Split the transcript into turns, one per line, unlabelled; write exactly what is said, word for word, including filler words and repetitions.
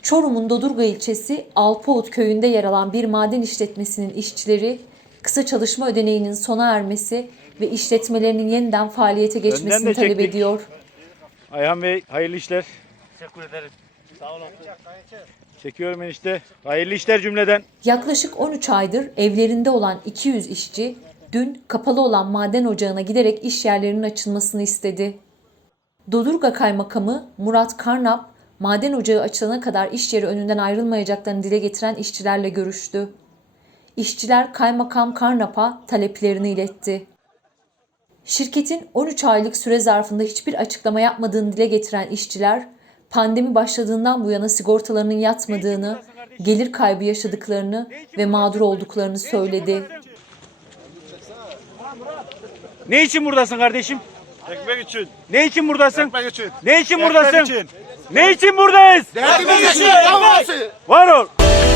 Çorum'un Dodurga ilçesi Alpaut köyünde yer alan bir maden işletmesinin işçileri kısa çalışma ödeneğinin sona ermesi ve işletmelerinin yeniden faaliyete geçmesini talep ediyor.
Ayhan Bey hayırlı işler. Teşekkür ederim. Sağ olun. Çekiyorum enişte. Hayırlı işler cümleden.
Yaklaşık on üç aydır evlerinde olan iki yüz işçi dün kapalı olan maden ocağına giderek iş yerlerinin açılmasını istedi. Dodurga Kaymakamı Murat Karnap, maden ocağı açılana kadar iş yeri önünden ayrılmayacaklarını dile getiren işçilerle görüştü. İşçiler Kaymakam Karnap'a taleplerini iletti. Şirketin on üç aylık süre zarfında hiçbir açıklama yapmadığını dile getiren işçiler, pandemi başladığından bu yana sigortalarının yatmadığını, gelir kaybı yaşadıklarını ve mağdur olduklarını söyledi.
Ne için buradasın kardeşim?
Ekmek için.
Ne için buradasın?
Ekmek için.
Ne için
Ekmek
buradasın?
için.
Ne için buradayız?
Ekmek için.
Var ol.